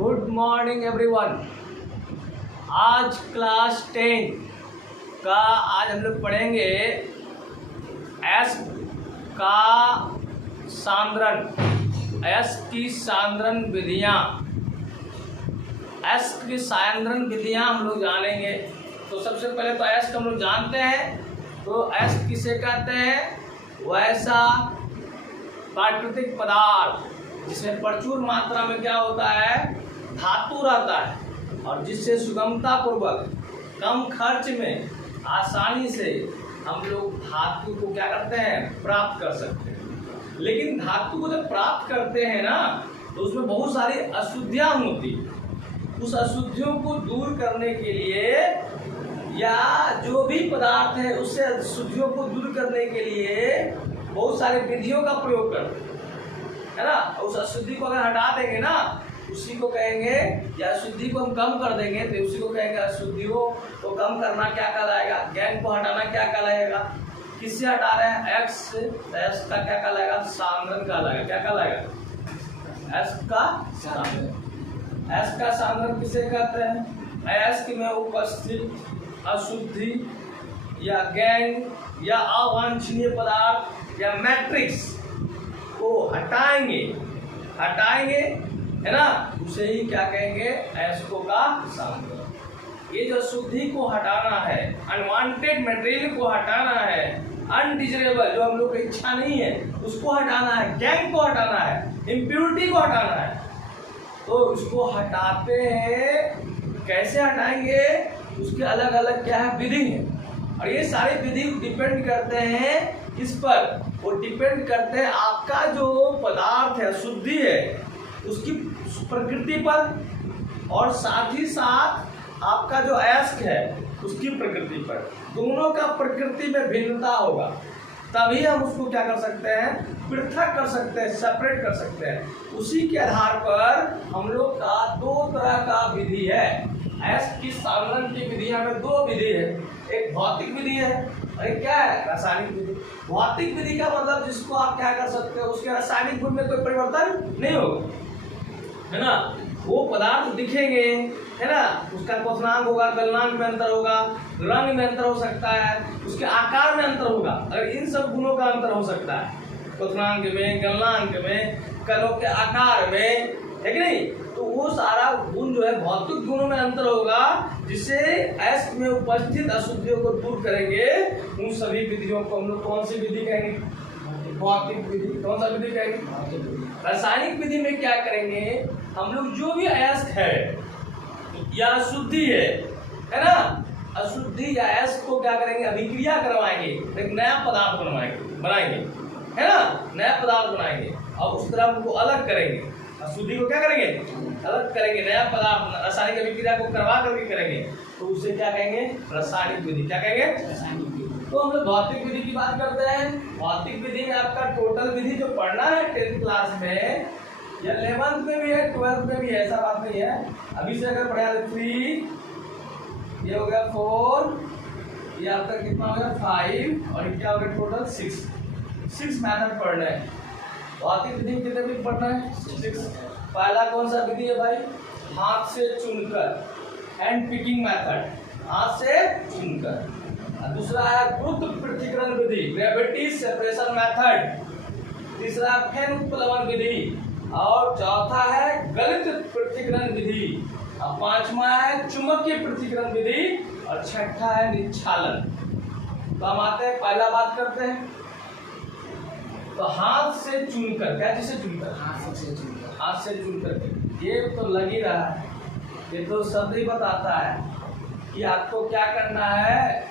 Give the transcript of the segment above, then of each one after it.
Good morning everyone. आज class 10 का आज हम लोग पढ़ेंगे एस का सांद्रण, एस की सांद्रण विधियाँ। एस की सांद्रण विधियाँ हम लोग जानेंगे। तो सबसे पहले तो एस को हम लोग जानते हैं। तो एस किसे कहते हैं? वैसा प्राकृतिक पदार्थ जिसमें प्रचुर मात्रा में क्या होता है? धातु रहता है और जिससे सुगमता पूर्वक कम खर्च में आसानी से हम लोग धातु को क्या करते हैं? प्राप्त कर सकते हैं। लेकिन धातु को जब प्राप्त करते हैं ना, तो उसमें बहुत सारी अशुद्धियाँ होती हैं। उस अशुद्धियों को दूर करने के लिए या जो भी पदार्थ है उससे अशुद्धियों को दूर करने के लिए बहुत सारी विधियों का प्रयोग करते हैं, है ना। उस अशुद्धि को अगर हटा देंगे ना, उसी को कहेंगे, या अशुद्धि को हम कम कर देंगे तो उसी को कहेंगे अशुद्धियों को कम करना क्या कहलाएगा? ज्ञान को हटाना क्या कहलाएगा? किससे हटा रहे हैं? एक्स से। एस का क्या कहलाएगा? सांद्रण कहलाएगा। क्या कहलाएगा? एस का सांद्रण। एस का सांद्रण किसे कहते हैं? एस में उपस्थित अशुद्धि या गैंग या अवांछनीय पदार्थ या मैट्रिक्स को हटाएंगे, है ना, उसे ही क्या कहेंगे? एस्को का सांद्रण। ये जो अशुद्धि को हटाना है, अनवांटेड मटेरियल को हटाना है, अनडिजायरेबल जो हम लोग की इच्छा नहीं है उसको हटाना है, गैंग को हटाना है, इम्प्योरिटी को हटाना है। तो इसको हटाते हैं, कैसे हटाएंगे? उसके अलग अलग क्या है? विधि है। और ये सारी विधि डिपेंड करते हैं किस पर? वो डिपेंड करते हैं आपका जो पदार्थ है, अशुद्धि है, उसकी प्रकृति पर और साथ ही साथ आपका जो अयस्क है उसकी प्रकृति पर। दोनों का प्रकृति में भिन्नता होगा, तभी हम उसको क्या कर सकते हैं? पृथक कर सकते हैं, सेपरेट कर सकते हैं। उसी के आधार पर हम लोग का दो तरह का विधि है। एस की सांद्रण की विधियां में दो विधि है, एक भौतिक विधि है और एक क्या है? रासायनिक विधि। भौतिक विधि का मतलब जिसको आप क्या कर सकते हो, उसके रासायनिक गुण में कोई परिवर्तन नहीं होगा, है ना। वो पदार्थ दिखेंगे, है ना, उसका क्वथनांक होगा, गलनांक में अंतर होगा, रंग में अंतर हो सकता है, उसके आकार में अंतर होगा। अगर इन सब गुणों का अंतर हो सकता है, क्वथनांक में, गलनांक में, कणों के आकार में, है कि नहीं, तो वो सारा गुण जो है भौतिक गुणों में अंतर होगा, जिससे एस में उपस्थित अशुद्धियों को दूर करेंगे। उन सभी विधियों को हम लोग कौन सी विधि कहेंगे? भौतिक विधि। कौन सा विधि कहेंगे? रासायनिक विधि में क्या करेंगे? हम लोग जो भी अयस्क है या अशुद्धि है ना, अशुद्धि या अयस्क को क्या करेंगे? अभिक्रिया करवाएंगे, एक नया पदार्थ बनाएंगे, है ना, नया पदार्थ बनाएंगे और उस तरह उनको अलग करेंगे। अशुद्धि को क्या करेंगे? अलग करेंगे, नया पदार्थ रासायनिक अभिक्रिया को करवा करके करेंगे, तो उसे क्या कहेंगे? रासायनिक विधि। क्या कहेंगे? रासायनिक विधि। तो हम लोग भौतिक विधि की बात करते हैं। भौतिक विधि में आपका टोटल विधि जो पढ़ना है 10th क्लास में या 11th में भी है, 12th में भी है, ऐसा बात नहीं है। अभी से अगर पढ़ा 3, ये हो गया 4, ये आपका कितना हो गया 5 और क्या हो गया टोटल 6 मेथड पढ़ना है। भौतिक विधि में कितने विधि पढ़ना है? 6। पहला कौन सा विधि है भाई? हाथ से चुनकर, हैंड पिकिंग मेथड, हाथ से चुनकर। दूसरा है गुरुत्व पृथक्करण विधि, ग्रेविटी सेपरेशन मेथड। तीसरा फेन उत्प्लवन विधि और चौथा है गलित पृथक्करण विधि और पांचवा है चुंबकीय पृथक्करण विधि और छठा है निच्छालन। तो हम आते हैं, पहला बात करते हैं। तो हाथ से चुनकर, क्या चीज से चुनकर? हाथ से चुनकर। ये तो लग ही रहा है, ये तो शब्द ही बताता है कि आपको क्या करना है?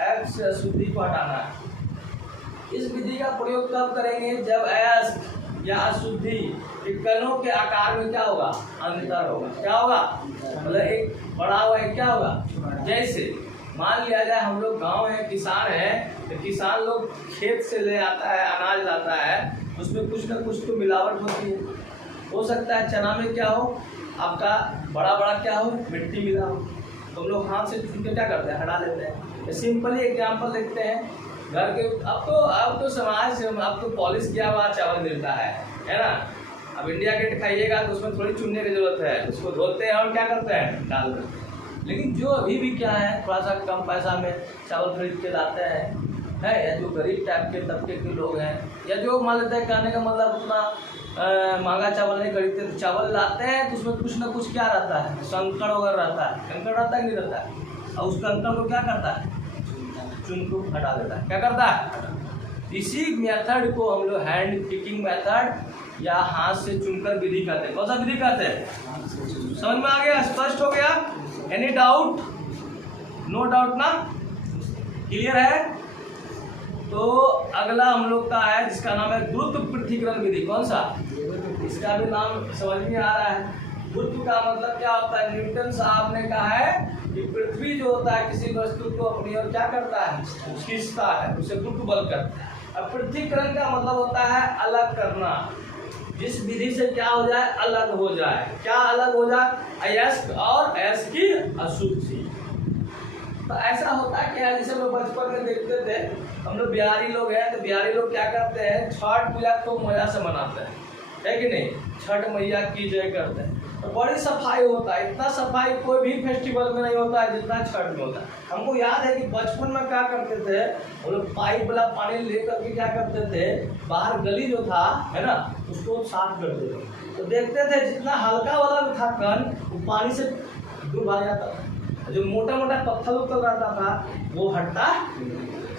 एक्स से अशुद्धि को हटाना है। इस विधि का प्रयोग कब करेंगे? जब अयस्क या अशुद्धि के कणों के आकार में क्या होगा? अंतर होगा। क्या होगा? मतलब एक बड़ा हुआ, एक क्या होगा? जैसे मान लिया जाए हम लोग गांव है, किसान है, तो किसान लोग खेत से ले आता है, अनाज लाता है, उसमें कुछ ना कुछ तो मिलावट होती है। हो सकता है चना में क्या हो, आपका बड़ा बड़ा क्या हो, मिट्टी मिला हो, तो हम लोग हाथ से चुन के क्या करते हैं? हटा लेते हैं। सिंपली एग्जाम्पल देखते हैं घर के। अब तो समाज से अब तो पॉलिश किया हुआ चावल मिलता है ना। अब इंडिया गेट खाइएगा तो उसमें थोड़ी चुनने की जरूरत है, उसको धोते हैं और क्या करते हैं, डाल देते हैं। लेकिन जो अभी भी क्या है, थोड़ा सा कम पैसा में चावल खरीद के लाते हैं, है, या जो गरीब टाइप के तबके के लोग हैं, या जो मान लेते हैं, कहने का मतलब उतना महंगा चावल नहीं खरीदते, तो चावल लाते हैं तो उसमें कुछ ना कुछ क्या रहता है, कंकड़ वगैरह रहता है, कंकड़ रहता है नहीं रहता है, और उस कंकड़ को क्या करता है, चुन को हटा देता है, क्या करता है। इसी मेथड को हम लोग हैंड पिकिंग मेथड या हाथ से चुनकर विधि कहते हैं। कौन सा विधि कहते हैं, समझ में आ गया, स्पष्ट हो गया, एनी डाउट, नो डाउट ना, क्लियर है। तो अगला हम लोग का है जिसका नाम है गुरुत्व पृथक्करण विधि। कौन सा, इसका भी नाम समझ में आ रहा है। गुरुत्व का मतलब क्या होता है, न्यूटन साहब ने कहा है कि पृथ्वी जो होता है किसी वस्तु को अपनी ओर क्या करता है, खींचता है, उसे गुरुत्व बल करता है। अब पृथक्करण का मतलब होता है अलग करना, जिस विधि से क्या हो जाए, अलग हो जाए। क्या अलग हो जाए, अयस्क और अयस्क की अशुद्धि। तो ऐसा होता है क्या, जैसे हम लोग बचपन में देखते थे, हम लोग बिहारी लोग हैं, तो बिहारी लोग क्या करते हैं, छठ पूजा को मजा से मनाते हैं, है कि नहीं, छठ मैया की जय करते हैं, तो बड़ी सफाई होता है। इतना सफाई कोई भी फेस्टिवल में नहीं होता है जितना छठ में होता है। हमको याद है कि बचपन में क्या करते थे, वो लोग पाइप वाला पानी लेकर के क्या करते थे, बाहर गली जो था, है ना, उसको साफ करते थे, तो देखते थे जितना हल्का वाला भी था कण, वो पानी से दूर भाग जाता था, जो मोटा मोटा पत्थर उतर रहता था वो हटता।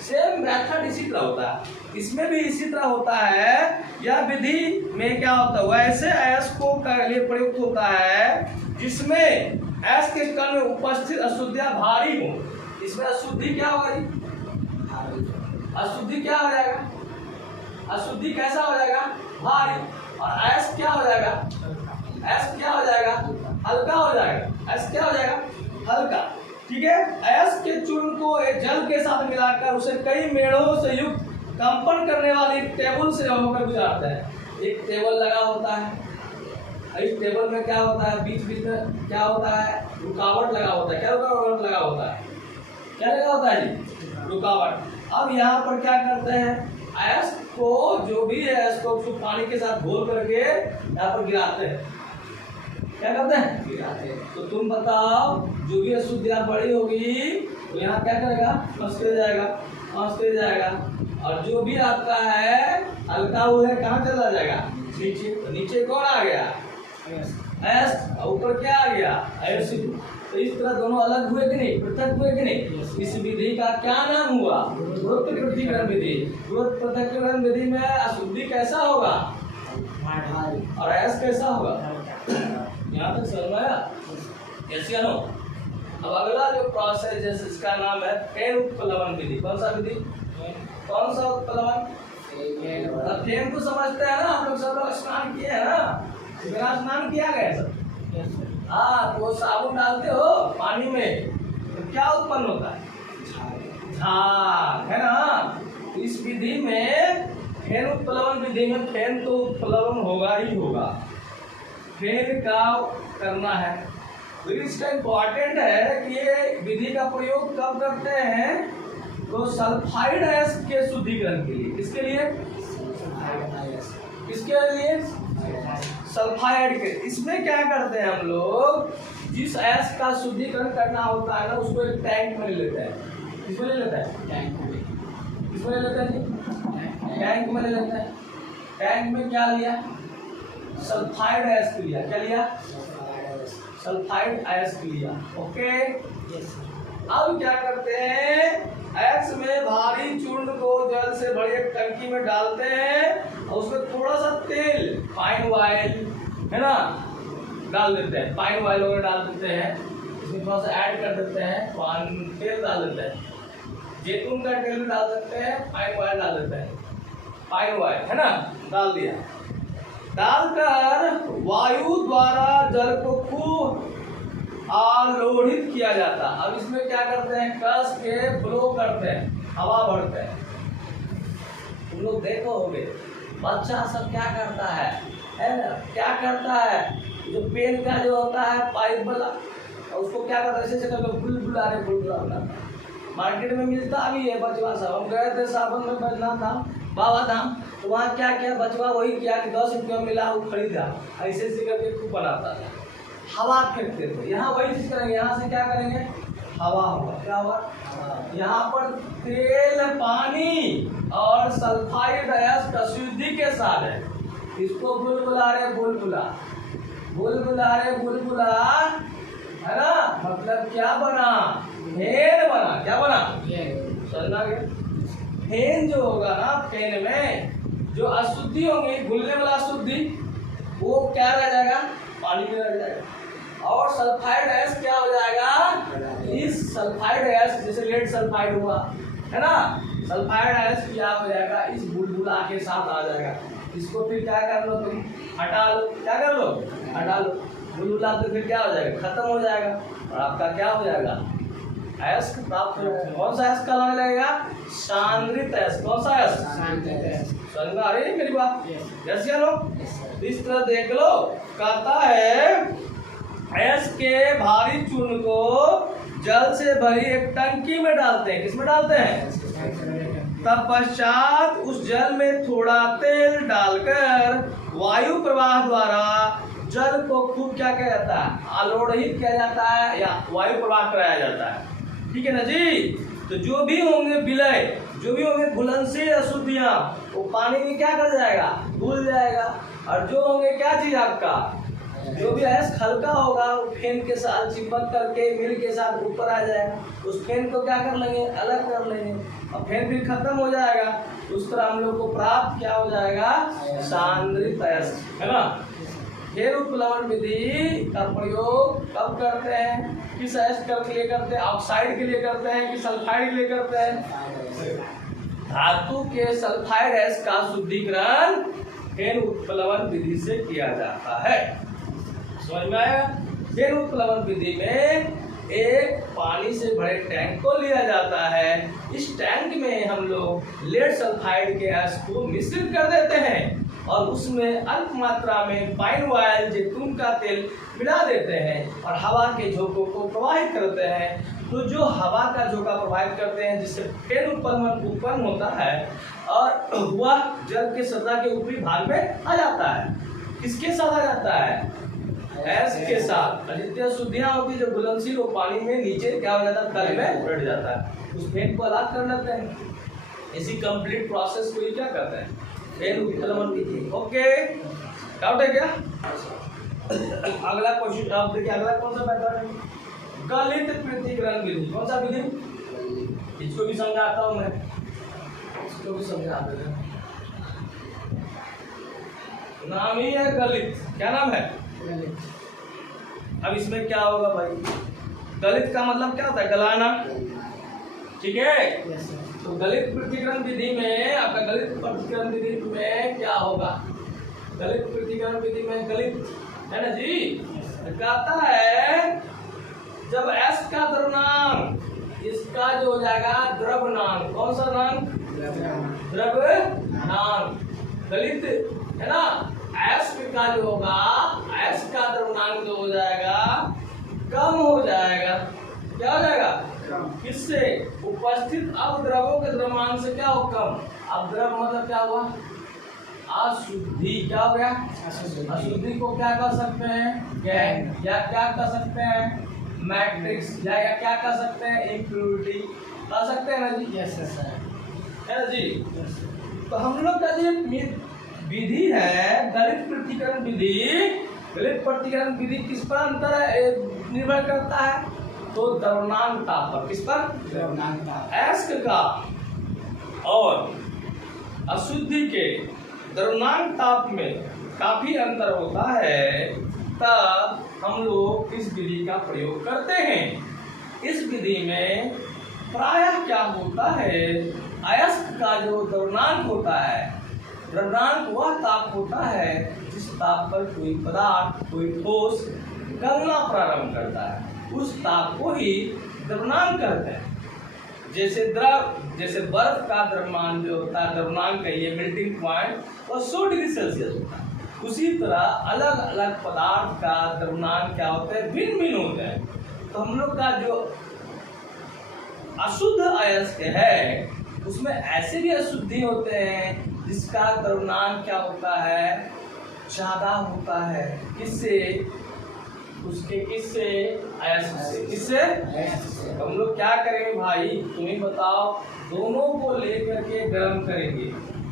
सेम मेथड इसी तरह होता है, इसमें भी इसी तरह होता है। यह विधि में क्या होता है, वैसे अयस्कों का लिए प्रयुक्त होता है जिसमें अयस्क के कण में उपस्थित अशुद्धियां भारी हो। इसमें अशुद्धि क्या होगी, अशुद्धि क्या हो जाएगा, अशुद्धि कैसा हो जाएगा, भारी, और अयस्क क्या हो जाएगा, अयस्क क्या हो जाएगा, हल्का हो जाएगा, अयस्क क्या हो जाएगा, हल्का, ठीक है। अयस्क के चूर्ण को जल के साथ मिलाकर उसे कई मेढ़ों से युक्त कंपन करने वाली टेबल से होकर गुजारते हैं। एक टेबल लगा होता है, इस टेबल में क्या होता है, बीच बीच में क्या होता है, रुकावट लगा होता है। क्या रुकावट लगा होता है, क्या लगा होता है जी, रुकावट। अब यहाँ पर क्या करते हैं, अयस्क को, जो भी है अयस्क को उसको पानी के साथ घोल करके यहाँ पर गिराते हैं। क्या करते हैं, गिराते हैं। तो तुम बताओ, जो भी अशुद्धियाँ बड़ी होगी तो यहाँ क्या करेगा, फंसते जाएगा, फंसते जाएगा, और जो भी आपका है हल्का वो है कहाँ चला जाएगा, नीचे। तो नीचे कौन आ गया, अयस्क, ऊपर क्या आ गया, अयस्क। तो इस तरह दोनों अलग हुए कि नहीं, पृथक हुए कि नहीं। इस विधि का क्या नाम हुआ, गुरुत्व पृथक्करण विधि। गुरुत्व पृथक्करण विधि में अशुद्धि कैसा होगा, और अयस्क कैसा होगा। यहाँ तक समझ में आया, कैसे नो। अब अगला जो प्रोसेस है जिसका नाम है फेन उत्प्लवन विधि। कौन सा विधि, कौन सा उत्प्लवन, फेन को समझते हैं ना हम लोग, सब लोग स्नान किए हैं ना, बिना स्नान किया गया सब, हाँ, तो साबुन डालते हो पानी में तो क्या उत्पन्न होता है, झाग, है ना। इस विधि में फेन उत्प्लवन विधि में फेन तो उत्प्लवन होगा ही होगा, फेन का करना है। तो इसका इम्पोर्टेंट है कि ये विधि का प्रयोग कब करते हैं, तो सल्फाइड अयस्क के शुद्धिकरण के लिए। किसके लिए, किसके लिए, सल्फाइड के। इसमें क्या करते हैं हम लोग, जिस अयस्क का शुद्धिकरण करना होता है ना, उसको एक टैंक में ले लेते हैं। किसमें ले लेते हैं, टैंक में, किसमें ले लेते हैं, टैंक में ले लेते हैं। टैंक में क्या लिया, सल्फाइड अयस्क लिया, क्या लिया, सल्फाइड अयस्क लिया, ओके। अब क्या करते हैं, अयस्क में भारी चूर्ण को जल से भरी एक टंकी में डालते हैं और उसमें थोड़ा सा तेल, पाइन ऑयल, है ना, डाल देते हैं, पाइन ऑयल वगैरह डाल देते हैं, इसमें थोड़ा सा ऐड कर देते हैं, तेल डाल देते हैं, जैतून का तेल डाल देते हैं, पाइन ऑयल डाल देते हैं, पाइन ऑयल, है ना, डाल दिया। डालकर वायु द्वारा जल को खूब आलोड़ित किया जाता। अब इसमें क्या करते हैं, कस के ब्लो करते हैं, हवा भरते हैं। तुम लोग देखो होगे बच्चा सब क्या करता है ना, क्या करता है, जो पेन का जो होता है पाइप वाला, उसको क्या करता है, ऐसे बुलबुला रहे, बुलबुला बनाता। मार्केट में मिलता भी है बचवा सब, हम गए थे सावन में बजना था, बाबा धाम, तो वहाँ क्या किया बचवा, वही किया कि 10 रुपया मिला वो खरीदा, ऐसे ऐसे करके खूब बनाता था, हवा फेंकते थे। यहाँ वही चीज करेंगे, यहाँ से क्या करेंगे, हवा होगा, क्या होगा, यहाँ पर तेल, पानी और सल्फाइड डाइऑक्साइड अशुद्धि के साथ है, इसको बुलबुला रहे, बुलबुला बुलबुला रहे, बुलबुला है ना, मतलब क्या बना, फेन बना, क्या बना, समझना गया। फेन जो होगा ना, फेन में जो अशुद्धि होंगी, घुलने वाला अशुद्धि, वो क्या रह जाएगा, पानी में रह जाएगा, और सल्फाइड गैस क्या हो जाएगा, इस सल्फाइड गैस जैसे लेड सल्फाइड हुआ है ना, सल्फाइड गैस क्या हो जाएगा, इस बुलबुला के साथ आ जाएगा। इसको फिर क्या कर लो, तुम हटा लो, क्या कर लो, हटा लो, बुलबुला तो फिर क्या हो जाएगा, खत्म हो जाएगा, और आपका क्या हो जाएगा, अयस्क प्राप्त हो जाएगा। कौन सा अयस्क कहलाने लगेगा, सांद्रित अयस्क। कौन सा अयस्क, समझ आ रही है मेरी बात, यस या नो। इस तरह देख लो, कहता है अयस्क के भारी चूर्ण को जल से भरी एक टंकी में डालते हैं, किसमें डालते हैं, तब पश्चात उस जल में थोड़ा तेल डालकर वायु प्रवाह द्वारा जल को खूब क्या किया जाता है, आलोड़ित किया जाता है या वायु प्रवाह कराया जाता है, ठीक है ना जी। तो जो भी होंगे विलय, जो भी होंगे घुलनशील अशुद्धियां, वो पानी में क्या कर जाएगा, घुल जाएगा, और जो होंगे क्या चीज आपका, जो भी अयस्क हल्का होगा वो फेन के साथ चिपक करके मिल के साथ ऊपर आ जाएगा, उस फेन को क्या कर लेंगे, अलग कर लेंगे, और फेन फिर खत्म हो जाएगा। उस तरह हम लोग को प्राप्त क्या हो जाएगा, सांद्रित अयस्क, है ना। फिर उत्प्लवन विधि का प्रयोग कब करते हैं, किस अयस्क के लिए करते हैं, ऑक्साइड के लिए करते हैं कि सल्फाइड के लिए करते हैं, धातु के सल्फाइड अयस्क का शुद्धिकरण फेन उत्प्लवन विधि से किया जाता है, समझ में आया। फेन उत्प्लवन विधि में एक पानी से भरे टैंक को लिया जाता है, इस टैंक में हम लोग लेड सल्फाइड के अयस्क को मिश्रित कर देते हैं और उसमें अल्प मात्रा में पाइन ऑयल, जैतून का तेल मिला देते हैं और हवा के झोंकों को प्रवाहित करते हैं। तो जो हवा का झोंका प्रवाहित करते हैं जिससे फेन उत्पन्न होता है और वह जल के सतह के ऊपरी भाग में आ जाता है, किसके साथ आ जाता है, अयस्क के साथ। जितनी अशुद्धियां होती जो घुलनशील वो पानी में नीचे क्या हो जाता है, तल में उलट जाता है, उस फेन को अलग कर लेते हैं। इसी कंप्लीट प्रोसेस को ये क्या करते हैं, फेन उत्प्लवन विधि। ओके, डाउट है क्या? अगला क्वेश्चन, अब देखिए अगला कौन सा पैटर्न है, गलित पृथक्करण विधि। कौन सा विधि, इसको भी समझाता हूँ मैं, इसको भी समझा देता हूं। नाम ही है गलित, क्या नाम है, अब इसमें क्या होगा भाई, गलित का मतलब क्या होता है, गलाना, ठीक है। तो गलित पृथक्करण विधि में आपका, गलित पृथक्करण विधि में क्या होगा, गलित पृथक्करण विधि में गलित है ना जी, कहता है जब अयस्क का द्रव्यनांक, इसका जो हो जाएगा द्रव्यनांक, कौन सा नाम, द्रव्यनांक, गलित है ना, अयस्क का जो होगा, अयस्क का द्रव्यनांक जो हो जाएगा कम हो जाएगा, क्या हो जाएगा, किससे, उपस्थित अवद्रवों के द्रव्यमान से क्या हो, कम। अवद्रव मतलब क्या हुआ, अशुद्धि, क्या हो गया, अशुद्धि को क्या कर सकते हैं, गैंग, या क्या कर सकते हैं, मैट्रिक्स, या क्या कर सकते हैं, इम्प्योरिटी कर सकते हैं ना जी, यस सर, है ना जी। तो हम लोग का जो विधि है गलित पृथक्करण विधि, गलित पृथक्करण विधि किस पर अंतर निर्भर करता है, तो द्रव्यनांक ताप पर, किस पर, द्रव्यनांक ताप, अयस्क का और अशुद्धि के द्रव्यनांक ताप में काफी अंतर होता है, तब हम लोग इस विधि का प्रयोग करते हैं। इस विधि में प्रायः क्या होता है, अयस्क का जो द्रव्यनांक होता है, द्रव्यनांक वह ताप होता है जिस ताप पर कोई पदार्थ, कोई ठोस गलना प्रारंभ करता है, उस ताप को ही द्रव्यनांक कहते हैं। जैसे बर्फ का द्रव्यमान जो होता है, द्रव्यनांक कहिए, मेल्टिंग पॉइंट, और 100 डिग्री सेल्सियस होता है। उसी तरह अलग अलग पदार्थ का द्रव्यनांक क्या होते हैं, भिन्न भिन्न होते हैं। तो हम लोग का जो अशुद्ध अयस्क है उसमें ऐसे भी अशुद्धि होते हैं जिसका द्रव्यमान क्या होता है, ज्यादा होता है। किससे? उसके किससे? अयस्क से। किससे? हम लोग क्या करेंगे भाई, तुम ही बताओ। दोनों को लेकर के गर्म करेंगे।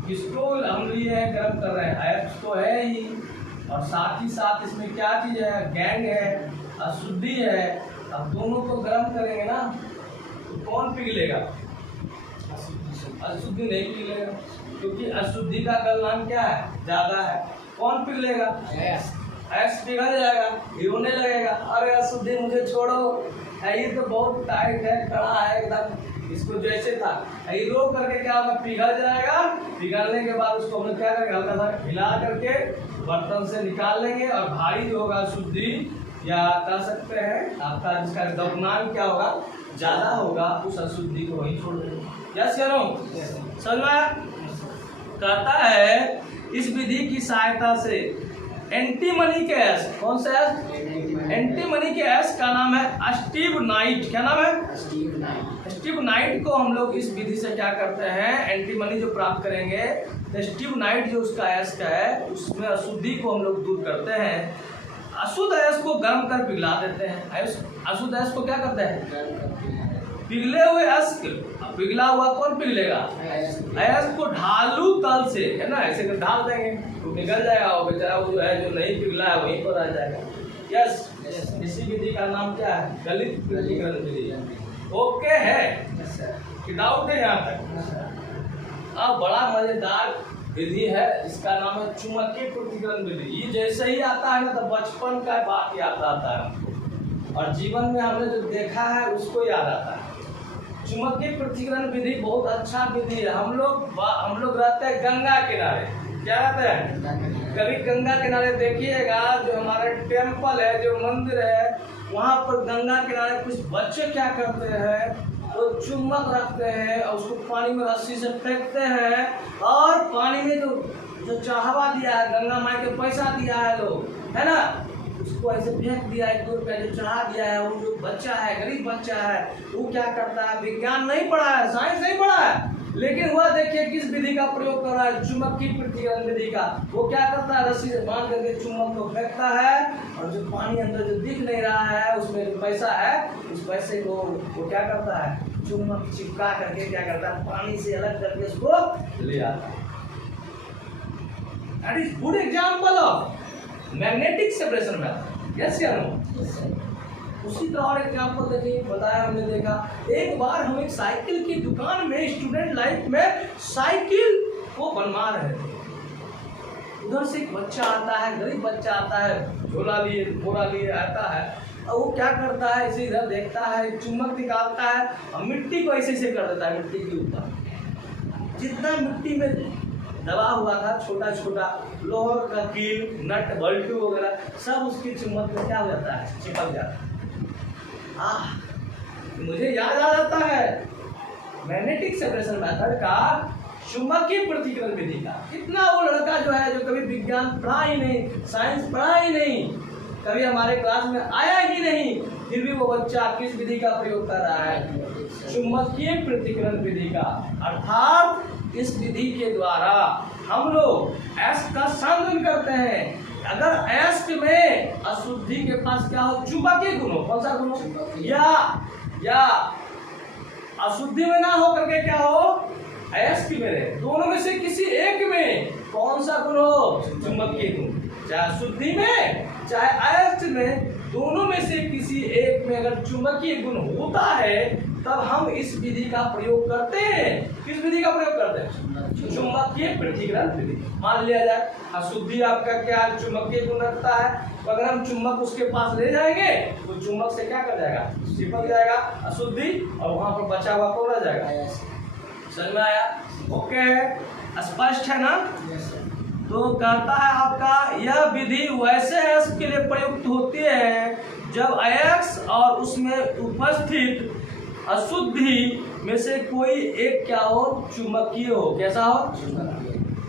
किसको हम लिए हैं, गर्म कर रहे हैं? अयस्क तो है ही, और साथ ही साथ इसमें क्या चीज है, गैंग है, अशुद्धि है। अब दोनों को गर्म करेंगे ना, तो कौन पिघलेगा? अशुद्धि नहीं पिघलेगा, क्योंकि अशुद्धि का गलनांक क्या है, ज्यादा है। कौन पिघलेगा? अयस्क पिघल जाएगा, होने लगेगा, अरे अशुद्धि मुझे छोड़ो, ये तो बहुत टाइट है, कड़ा है एकदम, इसको जैसे था ये रोक करके क्या होगा, पिघल जाएगा। पिघलने के बाद उसको हम क्या करेंगे, हल्का सा हिला करके बर्तन से निकाल लेंगे, और भारी जो होगा अशुद्धि, या कह सकते हैं आपका जिसका द्रव्यमान क्या होगा, ज्यादा होगा, उस अशुद्धि को वहीं छोड़ देंगे। यस या नो? समझ में आया? कहता है इस विधि की सहायता से एंटीमनी के एसिड, कौन सा एसिड? एंटीमनी के एसिड का नाम है स्टीवनाइट। क्या नाम है? स्टीवनाइट को हम लोग इस विधि से क्या करते हैं, एंटीमनी जो प्राप्त करेंगे, तो स्टीवनाइट जो उसका एसिड है, उसमें अशुद्धि को हम लोग दूर करते हैं। अशुद्ध अयस्क को गर्म कर पिघला देते हैं। अशुद्ध अयस्क को क्या करते हैं, पिघले हुए अयस्क, पिघला हुआ कौन पिघलेगा, अयस्क को ढालू तल से, है ना, ऐसे कर ढाल देंगे तो निकल जाएगा, और बेचारा वो जो है जो नहीं पिघला है वहीं पर आ जाएगा। यस, इसी विधि का नाम क्या है, गलित पृथक्करण विधि। ओके है, डाउट है यहाँ तक? अब बड़ा मजेदार विधि है, इसका नाम है चुंबकीय पृथक्करण विधि। ये जैसे ही आता है ना, तो बचपन का बात याद आता है हमको, और जीवन में हमने जो देखा है उसको याद आता है। चुंबकीय पृथक्करण विधि बहुत अच्छा विधि है। हम लोग रहते हैं गंगा किनारे, क्या रहते हैं, कभी गंगा किनारे देखिएगा, जो हमारे टेम्पल है, जो मंदिर है, वहाँ पर गंगा किनारे कुछ बच्चे क्या करते हैं, तो चुम्बक रखते हैं और उसको पानी में रस्सी से फेंकते हैं, और पानी में जो चढ़ावा दिया है, गंगा माई के पैसा दिया है लोग, है ना, उसको ऐसे फेंक दिया, 1 2 रुपया जो चढ़ा दिया है, वो जो बच्चा है, गरीब बच्चा है, वो क्या करता है, विज्ञान नहीं पढ़ा है, साइंस नहीं पढ़ा है, लेकिन वह देखिए किस विधि का प्रयोग कर रहा है, चुंबकीय पृथक्करण विधि का। वो क्या करता है, रस्सी से बांध करके चुंबक को फेंकता है, और जो पानी अंदर जो दिख नहीं रहा है, उसमें जो पैसा है, उस पैसे को वो क्या करता है, चुंबक चिपका करके क्या करता है, पानी से अलग करके उसको ले आता है। That is good example of magnetic separation method. Yes या नो? उसी तरह और एग्जांपल देखिए, बताया हमने, देखा एक बार हम एक साइकिल की दुकान में स्टूडेंट लाइफ में साइकिल को बनवा रहे थे। उधर से एक बच्चा आता है, गरीब बच्चा आता है, झोला लिए, बोरा लिए आता है, और वो क्या करता है, इसे इधर देखता है, चुम्बक निकालता है और मिट्टी को ऐसे ऐसे कर देता है, मिट्टी के ऊपर जितना मिट्टी में दबा हुआ था, छोटा छोटा लोहा का कील, नट बल्टू वगैरह, सब उसकी चुम्बक में क्या हो जाता है, चिपक जाता है। मुझे याद आ जाता है मैग्नेटिक सेपरेशन मेथड का, चुंबकीय पृथक्करण विधि का। कितना वो लड़का जो है, जो कभी विज्ञान पढ़ा ही नहीं, साइंस पढ़ा ही नहीं, कभी हमारे क्लास में आया ही नहीं, फिर भी वो बच्चा किस विधि का प्रयोग कर रहा है, चुंबकीय पृथक्करण विधि का। अर्थात इस विधि के द्वारा हम लोग अयस्क का संघनन करते हैं। अगर अयस्क में अशुद्धि के पास क्या हो, चुंबकीय गुण हो, कौन सा गुण हो, या अशुद्धि में ना हो करके क्या हो, अयस्क में रहे, दोनों में से किसी एक में कौन सा गुण हो, चुंबकीय गुण। चाहे अशुद्धि में चाहे अयस्क में, दोनों में से किसी एक में अगर चुंबकीय गुण होता है, तब हम इस विधि का प्रयोग करते हैं। किस विधि का प्रयोग करते हैं, चुंबकीय पृथक्करण विधि। मान लिया जाए अशुद्धि आपका क्या चुंबकीय गुण रखता है, तो अगर हम चुंबक उसके पास ले जाएंगे तो चुंबक से क्या कर जाएगा, चिपक जाएगा अशुद्धि, और वहां पर बचा हुआ कौन रह जाएगा। समझ में आया? ओके, स्पष्ट है ना? तो कहता है आपका यह विधि वैसे अयस्क के लिए प्रयुक्त होती है जब अयस्क और उसमें उपस्थित अशुद्धि में से कोई एक क्या हो, चुंबकीय हो। कैसा हो,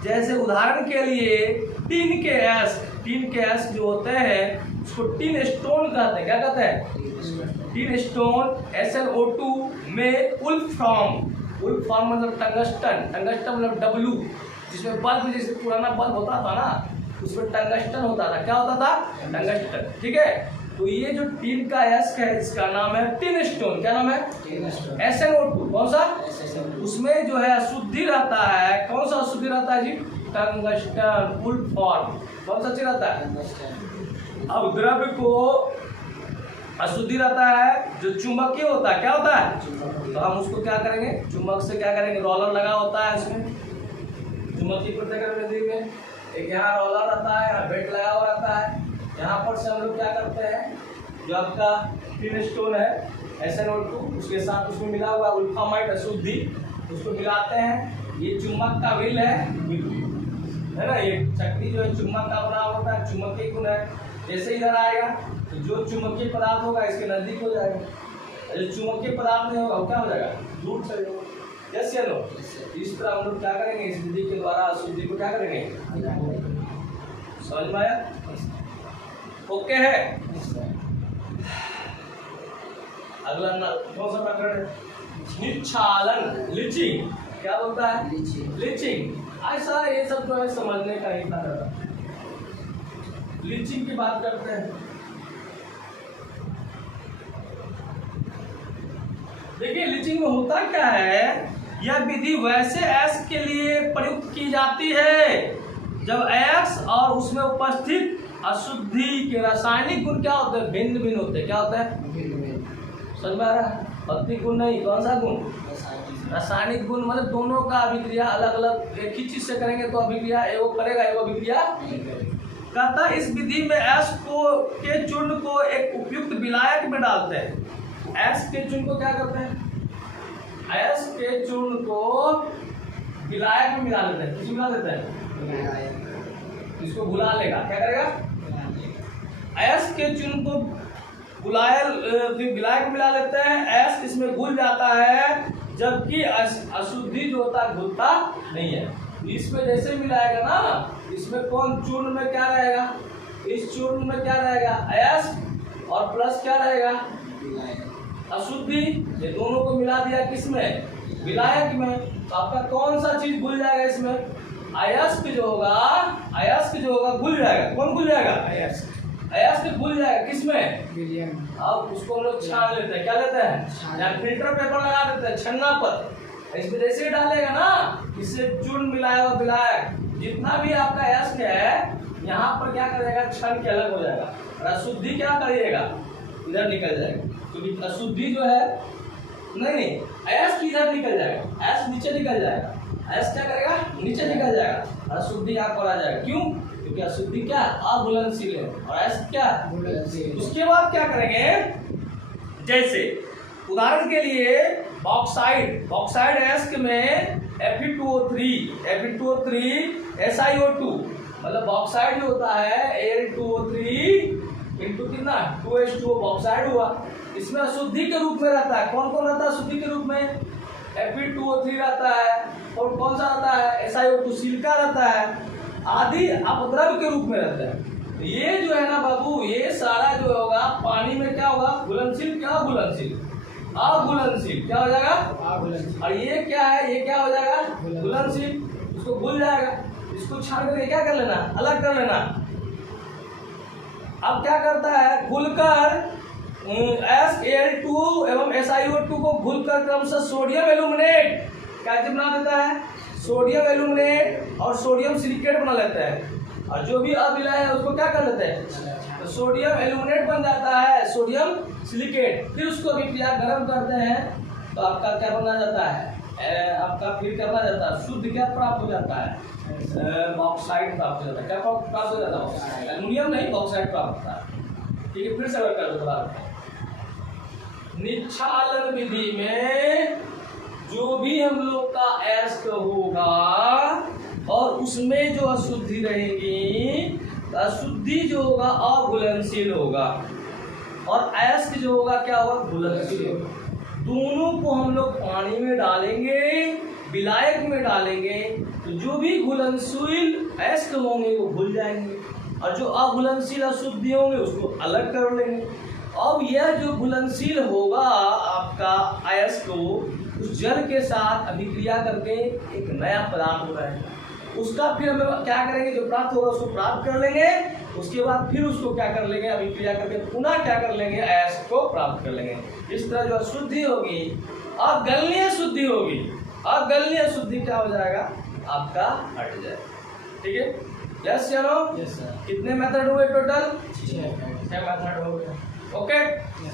जैसे उदाहरण के लिए टीन के अयस्क जो होते हैं उसको टीन स्टोन कहते हैं। क्या कहते हैं, टीन स्टोन, SnO2 में वुल्फ्राम वुल्फ फॉर्म मतलब टंगस्टन, टंगस्टन मतलब डब्लू, जिसमें बल्ब जैसे पुराना बल्ब होता था ना उसमें टंगस्टन होता था। क्या होता था? टंगस्टन। ठीक है, तो ये जो टीन का एस्क है इसका नाम है टिन स्टोन। क्या नाम है? SnO2। कौन सा? उसमें जो है अशुद्धि रहता है। कौन सा अशुद्धि रहता है जी? Tungsten, wolf form. कौन सा चीज रहता है? अब द्रव्य को अशुद्धि रहता है जो चुंबकीय होता है। क्या होता है? तो हम उसको क्या करेंगे? चुंबक से क्या करेंगे? रोलर लगा होता है उसमें, चुंबकीय प्रतिक्रिया में एक यहाँ रोलर रहता है, यहाँ बेल्ट लगा हुआ रहता है। यहाँ पर से हम लोग क्या करते हैं, जो आपका टिन स्टोन है SnO2 उसके साथ उसमें मिला हुआ वुल्फामाइट अशुद्धि, उसको मिलाते हैं। ये चुंबक का व्हील है ना, ये चक्री जो है चुंबक का बना होता है, चुंबकीय गुण है। जैसे इधर आएगा तो जो चुंबकीय पदार्थ होगा इसके नजदीक हो जाएगा, जो चुंबकीय पदार्थ नहीं होगा वो क्या हो जाएगा? दूर चले जाएगा। यस या नो? इस तरह हम लोग क्या करेंगे? इस विधि के द्वारा अशुद्धि को क्या करेंगे? समझ में आया? ओके है। अगला कौन सा प्रकरण है? निच्छालन, लीचिंग। क्या बोलता है? लीचिंग। ऐसा ये सब जो है समझने का ही था। लीचिंग की बात करते हैं। देखिए लीचिंग में होता क्या है, यह विधि वैसे एस्क के लिए प्रयुक्त की जाती है जब एस्क और उसमें उपस्थित अशुद्धि के रासायनिक गुण क्या होते हैं? भिन्न भिन्न होते हैं। क्या होता है? समझ में आ रहा है? भौतिक गुण नहीं, कौन सा गुण? रासायनिक गुण। मतलब दोनों का अभिक्रिया अलग अलग, एक ही चीज से करेंगे तो अभिक्रिया एगो करेगा, एगो अभिक्रिया कहता है। इस विधि में एस्क के चूर्ण को एक उपयुक्त विलायक में डालते हैं। एस्क के चूर्ण को क्या करते हैं? एस्क के चूर्ण को विलायक में मिला लेते हैं। किसी मिला देते हैं? इसको भुला लेगा। क्या करेगा? एस्क के चूर्ण को विलायक में मिला लेते हैं। एस्क इसमें घुल जाता है, जबकि अशुद्धि जो होता है घुलता नहीं है। इसमें जैसे मिलाएगा ना, इसमें कौन चूर्ण में क्या रहेगा? इस चूर्ण में क्या रहेगा? एस्क और प्लस क्या रहेगा? अशुद्धि। ये दोनों को मिला दिया किसमें? विलायक में। तो आपका कौन सा चीज घुल जाएगा इसमें? अयस्क जो होगा घुल जाएगा। कौन घुल जाएगा? अयस्क घुल जाएगा किसमें? अब उसको हम लोग छान लेते हैं। क्या लेते हैं? या फिल्टर पेपर लगा देते हैं, छन्ना पर। इसमें जैसे ही डालेगा ना, इससे चूर्ण मिलाया हुआ विलायक जितना भी आपका अयस्क है यहाँ पर क्या करेगा? छन के अलग हो जाएगा और अशुद्धि क्या करिएगा? इधर निकल जाएगा। क्योंकि अशुद्धि जो है नहीं, अयस्क इधर निकल जाएगा, अयस्क नीचे निकल जाएगा। अयस्क क्या करेगा? नीचे निकल जाएगा, अशुद्धि यहाँ पर आ जाएगा। क्यों? क्योंकि अशुद्धि क्या? अघुलनशील है और अयस्क क्या? उसके बाद क्या करेंगे? जैसे उदाहरण के लिए बॉक्साइड अयस्क में Fe2O3 SiO2 मतलब बॉक्साइड जो होता है Al2O3 इंटू कितना 2H2O बॉक्साइड हुआ। इसमें अशुद्धि के रूप में रहता है। कौन कौन रहता है अशुद्धि के रूप में? Fe2O3 रहता है और कौन सा रहता है? SiO2 सिलिका रहता है आदि अपद्रव्य के रूप में रहता है। ये जो है ना बाबू, ये सारा जो होगा पानी में क्या होगा? घुलनशील। क्या घुलनशील? अघुलनशील। क्या हो जाएगा? अघुलनशील। और ये क्या है? ये क्या हो जाएगा? घुलनशील। उसको घुल जाएगा। इसको छान करके क्या कर लेना? अलग कर लेना। अब क्या करता है? घुलकर Al2 एवं SiO2 को घुलकर क्रमशः सोडियम एल्यूमिनेट क्या बना देता है? सोडियम एल्यूमिनेट और सोडियम सिलिकेट बना लेता है। और जो भी अविलय है उसको क्या कर लेते हैं? तो सोडियम एल्यूमिनेट बन जाता है, सोडियम सिलिकेट। फिर उसको अभिक्रिया गर्म करते हैं तो आपका क्या बना जाता है? आपका फिर क्या बना जाता है? शुद्ध क्या प्राप्त हो जाता है? बॉक्साइड प्राप्त हो जाता है। क्या प्राप्त हो जाता है? एल्यूमिनियम नहीं, बॉक्साइड प्राप्त होता है। ठीक है, फिर से कर दो। निच्छालन विधि में जो भी हम लोग का एस्क होगा और उसमें जो अशुद्धि रहेगी, अशुद्धि जो होगा अघुलनशील होगा और एस्क जो होगा क्या होगा? घुलनशील होगा। दोनों को हम लोग पानी में डालेंगे, विलायक में डालेंगे, तो जो भी घुलनशील एस्क होंगे वो घुल जाएंगे और जो अघुलनशील अशुद्धि होंगे उसको अलग कर लेंगे। अब यह जो घुलनशील होगा आपका अयस्क उस जल के साथ अभिक्रिया करके एक नया पदार्थ हो रहा है, उसका फिर हम क्या करेंगे, जो प्राप्त होगा उसको प्राप्त कर लेंगे, उसके बाद फिर उसको क्या कर लेंगे, अभिक्रिया करके पुनः क्या कर लेंगे, अयस्क को प्राप्त कर लेंगे। इस तरह जो अशुद्धि होगी अगलनीय शुद्धि होगी, अगलनीय शुद्धि क्या हो जाएगा, आपका हट जाएगा। ठीक है, यस या नो? Yes sir. कितने मेथड हुए टोटल? 6 मेथड हो गए। ओके,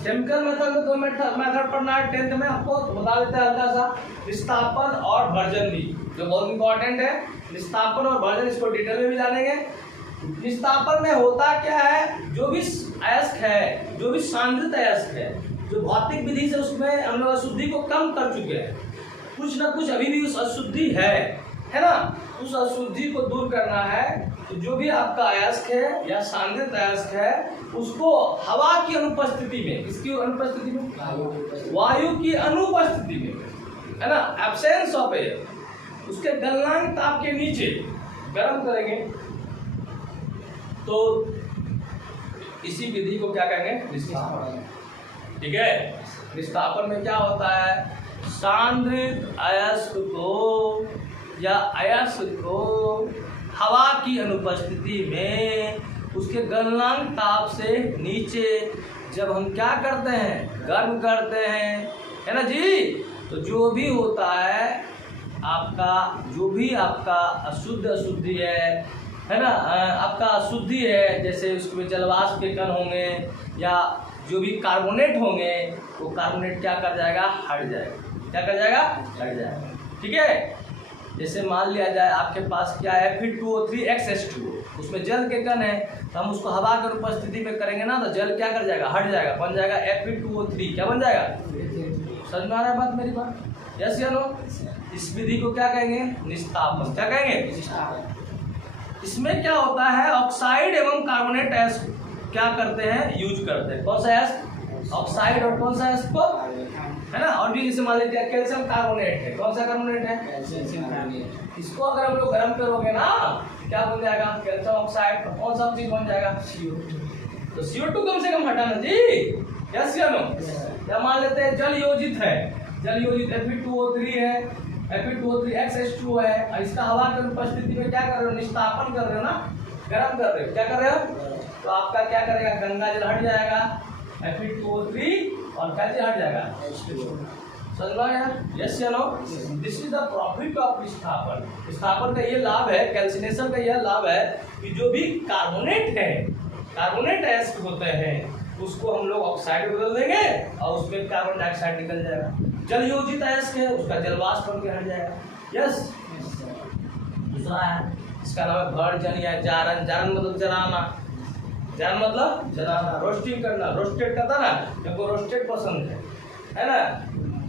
केमिकल मेथड में 2 मेथड पढ़ना है 10th में आपको, तो बता देते हैं हल्का सा। निस्तापन और भर्जन भी जो बहुत इंपॉर्टेंट है, निस्तापन और भर्जन, इसको डिटेल में भी जानेंगे। निस्तापन में होता क्या है, जो भी अयस्क है, जो भी सांद्रित अयस्क है, जो भौतिक विधि से उसमें हम लोग अशुद्धि को कम कर चुके हैं, कुछ ना कुछ अभी भी उस अशुद्धि है ना, उस अशुद्धि को दूर करना है। तो जो भी आपका अयस्क है या सांद्रित अयस्क है, उसको हवा की अनुपस्थिति में, किसकी अनुपस्थिति में, वायु की अनुपस्थिति में, है ना, एब्सेंस ऑफ एयर, उसके गलनांक ताप के नीचे गर्म करेंगे, तो इसी विधि को क्या कहेंगे, निस्तापन। ठीक है, निस्तापन में क्या होता है, सांद्रित अयस्क को या अयस्क को हवा की अनुपस्थिति में उसके गलनांक ताप से नीचे जब हम क्या करते हैं, गर्म करते हैं, है ना जी, तो जो भी होता है आपका, जो भी आपका अशुद्धि है ना, आपका अशुद्धि है, जैसे उसमें जलवाष्प के कण होंगे या जो भी कार्बोनेट होंगे, वो कार्बोनेट क्या कर जाएगा, हट जाएगा, क्या कर जाएगा, हट जाएगा। ठीक है, जैसे मान लिया जाए आपके पास क्या है, Fe2O3 उसमें जल के कण है, तो हम उसको हवा की उपस्थिति में करेंगे ना, तो जल क्या कर जाएगा, हट जाएगा, बन जाएगा Fe2O3, क्या बन जाएगा, समझ में आ रहा है बात मेरी बात, यस या नो? इस विधि को क्या कहेंगे, निस्तापन। क्या कहेंगे? इसमें क्या होता है, ऑक्साइड एवं कार्बोनेट अयस्क क्या करते हैं, यूज करते हैं। कौन सा अयस्क, ऑक्साइड, और कौन सा अयस्क को, है ना, और भी जैसे मान लीजिए कैल्शियम कार्बोनेट है, कौन सा कार्बोनेट है, कैल्शियम कार्बोनेट। इसको अगर हम लोग गर्म करोगे ना, क्या बन जाएगा, कैल्शियम ऑक्साइड, तो कौन सा चीज बन जाएगा, CO2। तो CO2 कम से कम हटाना जी, यस या नो? या मान लेते हैं जल योजित है, जल योजित Fe2O3 है, Fe2O3 है, और इसका हवा की उपस्थिति में क्या कर रहे हो, निस्तापन कर रहे हो ना, गर्म कर रहे हो, क्या कर रहे हो, तो आपका क्या करेगा, गंगा जल हट जाएगा, Fe2O3 और क्या चीज हट जाएगा, समझ लो यार, यस या no? This is the profit of निस्तापन। निस्तापन का ये लाभ है, कैल्सिनेशन का यह लाभ है कि जो भी कार्बोनेट है, कार्बोनेट अयस्क होते हैं, उसको हम लोग ऑक्साइड बदल देंगे और उसमें कार्बन डाइऑक्साइड निकल जाएगा। जल योजित अयस्क है, उसका जलवाष्प बन के हट जाएगा, यस। दूसरा है, इसका नाम है भर्जन या जारन। जारन मतलब जलाना, जारन मतलब जलाना, रोस्टिंग करना, रोस्टेड करता ना, हमको रोस्टेड पसंद है ना,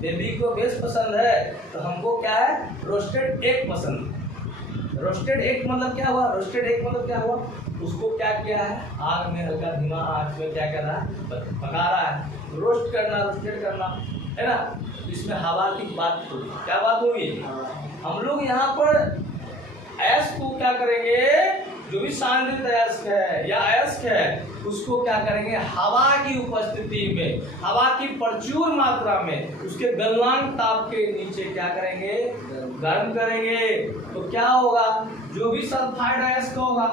बेबी को बेस पसंद है, तो हमको क्या है, रोस्टेड एग पसंद। रोस्टेड एग मतलब क्या हुआ, रोस्टेड एग मतलब क्या हुआ, उसको क्या किया है, आग में हल्का धीमा आंच में क्या कर रहा है, पका रहा है, रोस्ट करना, रोस्टेड करना, है ना। इसमें हवा की बात हुई, क्या बात हुई, हम लोग यहाँ पर अयस्क को क्या करेंगे, जो भी सांद्रित अयस्क है या अयस्क है, उसको क्या करेंगे, हवा की उपस्थिति में, हवा की प्रचुर मात्रा में, उसके गलनांक ताप के नीचे क्या करेंगे, गर्म करेंगे। तो क्या होगा, जो भी सल्फाइड अयस्क होगा,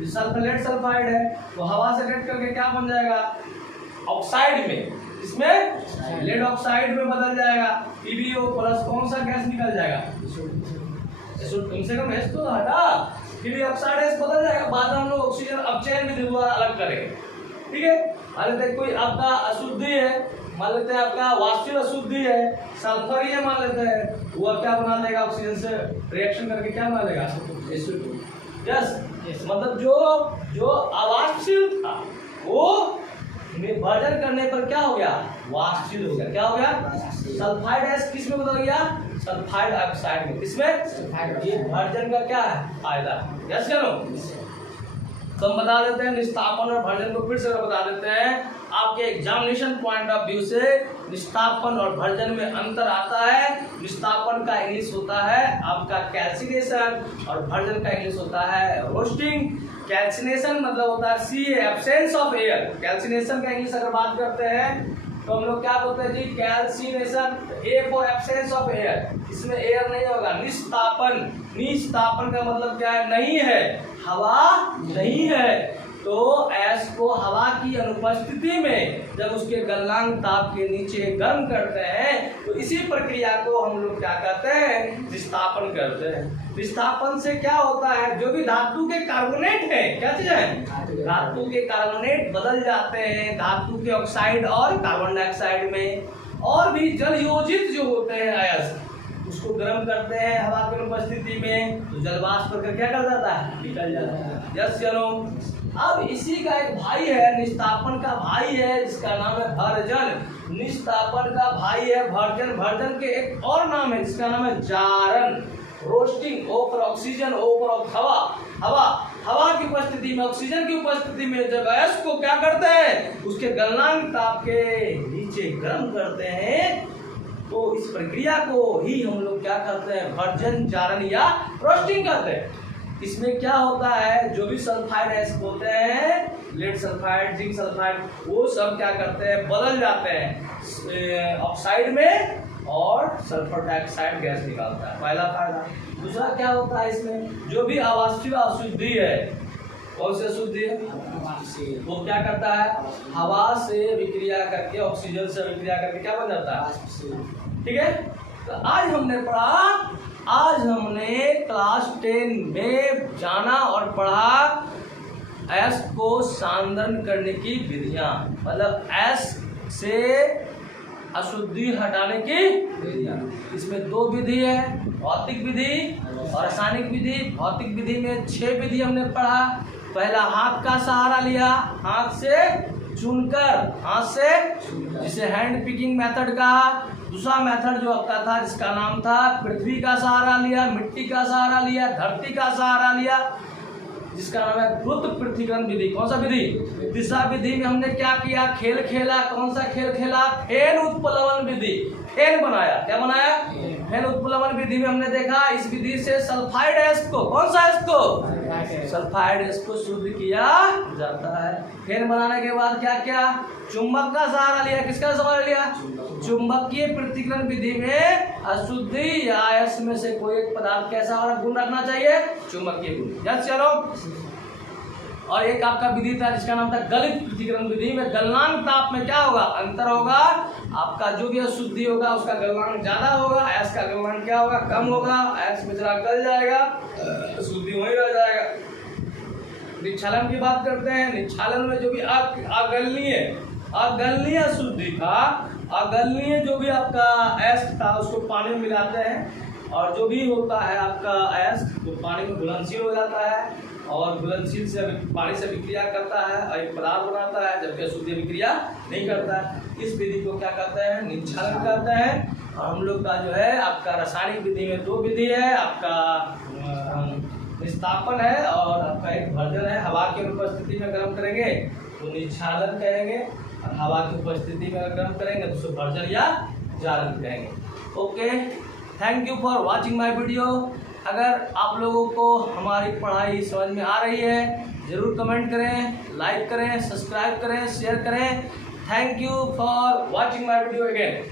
सल्फेट सल्फाइड है, तो हवा से कट करके क्या बन जाएगा, ऑक्साइड में, इसमें लेड ऑक्साइड में बदल जाएगा, PbO प्लस कौन सा गैस निकल जाएगा, कम से कम एस तो हटा, फिर ऑक्साइड एस बदल जाएगा, बाद में हम लोग ऑक्सीजन अपचयन विधि द्वारा अलग करेंगे। ठीक है, मान लेते हैं कोई आपका अशुद्धि है, मान लेते हैं आपका वाष्पिक अशुद्धि है, सल्फर ही है मान लेते हैं, वो क्या बना लेगा, ऑक्सीजन से रिएक्शन करके क्या बना लेगा, यस। मतलब जो अवाष्पशील था वो विभाजन करने पर क्या हो गया, वाष्पशील हो गया, क्या हो गया, सल्फाइड एस किस में बदल गया, सल्फाइड ऑक्साइड में, किसमें, ये भर्जन का क्या है, फायदा, यस या नो? तो हम बता देते हैं निस्तापन और भर्जन को फिर से बता देते हैं, आपके एग्जामिनेशन पॉइंट ऑफ व्यू से निस्तापन और भर्जन में अंतर आता है। निस्तापन का इंग्लिश होता है आपका कैल्सिनेशन और भर्जन का इंग्लिश होता है रोस्टिंग। कैल्सिनेशन मतलब होता है सी एब्सेंस ऑफ एयर, कैल्सिनेशन का इंग्लिश अगर बात करते हैं तो हम लोग क्या बोलते हैं जी, calcination. A for absence of air, इसमें एयर नहीं होगा। निस्तापन, निस्तापन का मतलब क्या है, नहीं है, हवा नहीं है। तो एस को हवा की अनुपस्थिति में जब उसके गलनांक ताप के नीचे गर्म करते हैं तो इसी प्रक्रिया को हम लोग क्या कहते हैं, निस्तापन करते हैं। निस्तापन से क्या होता है, जो भी धातु के कार्बोनेट है, क्या चीज है, धातु के कार्बोनेट बदल जाते हैं धातु के ऑक्साइड और कार्बन डाइऑक्साइड में। और भी जल योजित जो होते हैं अयस्क, उसको गर्म करते हैं हवा की अनुपस्थिति में, तो जल वाष्प करके क्या कर जाता है, निकल जाता है। यस चलो, अब इसी का एक भाई है, निस्तापन का भाई है, जिसका नाम है भर्जन। निस्तापन का भाई है भर्जन। भर्जन के एक और नाम है जिसका नाम है जारन। Roasting, O for oxygen, O for हवा। हवा, हवा की उपस्थिति में, ऑक्सीजन की उपस्थिति में जब अयस्क को क्या करते हैं, उसके गलनांक ताप के नीचे गर्म करते हैं, तो इस प्रक्रिया को ही हम लोग क्या करते हैं, भर्जन, जारन या रोस्टिंग करते हैं। इसमें क्या होता है, जो भी सल्फाइड अयस्क होते हैं, लेड सल्फाइड, जिंक सल्फाइड, वो सब क्या करते हैं, बदल जाते हैं ऑक्साइड में और सल्फर डाइऑक्साइड गैस निकालता है, पहला फायदा। दूसरा क्या होता है, इसमें जो भी आवासीय अशुद्धि है, कौन सी अशुद्धि है, वो क्या करता है, हवा से विक्रिया करके, ऑक्सीजन से विक्रिया करके क्या बन जाता है, ठीक है। तो आज हमने पढ़ा, आज हमने क्लास 10 में जाना और पढ़ा अयस्क को सांद्रण करने की विधियां, मतलब अयस्क से अशुद्धि हटाने की विधियां। इसमें 2 विधि है, भौतिक विधि और रासायनिक विधि। भौतिक विधि में 6 विधि हमने पढ़ा। पहला हाथ का सहारा लिया, हाथ से चुनकर, हाथ से, जिसे हैंड पिकिंग मेथड कहा। दूसरा मेथड जो आपका था, जिसका नाम था पृथ्वी का सहारा लिया, मिट्टी का सहारा लिया, धरती का सहारा लिया, जिसका नाम है द्रुत पृथ्वीकरण विधि। कौन सा विधि, तीसरा विधि में हमने क्या किया, खेल खेला। कौन सा खेल खेला, फेन उत्प्लवन विधि, फेन बनाया। क्या बनाया, फेन उत्प्लवन विधि में हमने देखा, इस विधि से सल्फाइड अयस्क को, कौन सा अयस्क को, सल्फाइड अयस्क को शुद्ध किया जाता है। फेन बनाने के बाद क्या किया, चुंबक का सहारा लिया। किसका सहारा लिया, चुंबकीय पृथक्करण विधि में अशुद्धि या अयस्क में से कोई एक पदार्थ कैसा और गुण रखना चाहिए, चुंबकीय गुण। यस चलो, और एक आपका विधि था जिसका नाम था गलित पृथक्करण विधि में गलनांक ताप में क्या होगा, अंतर होगा। आपका जो भी अशुद्धि होगा उसका गलनांक ज्यादा होगा, अयस्क का गलनांक क्या होगा, कम होगा। अयस्क में जरा गल जाएगा, अशुद्धि वहीं रह जाएगा। निक्षालन की बात करते हैं। निक्षालन में जो भी अगलनीय अशुद्धि था, अगलनीय जो भी आपका अयस्क था उसको पानी में मिलाते हैं, और जो भी होता है आपका अयस्क तो पानी में घुलनशील हो जाता है, और घुलनशील से पानी से विक्रिया करता है और एक पदार्थ बनाता है, जबकि अशुद्धि विक्रिया नहीं करता है। इस विधि को क्या कहते हैं, निक्षालन कहते हैं। और हम लोग का जो है आपका रासायनिक विधि में 2 विधि है, आपका निस्तापन है और आपका एक भर्जन है। हवा की उपस्थिति में गर्म करेंगे तो निक्षालन कहेंगे, और हवा की उपस्थिति में गर्म करेंगे तो उसे भर्जन या जारन कहेंगे। Okay, thank you for watching my video. अगर आप लोगों को हमारी पढ़ाई समझ में आ रही है, जरूर कमेंट करें, लाइक करें, सब्सक्राइब करें, शेयर करें। Thank you for watching my video again.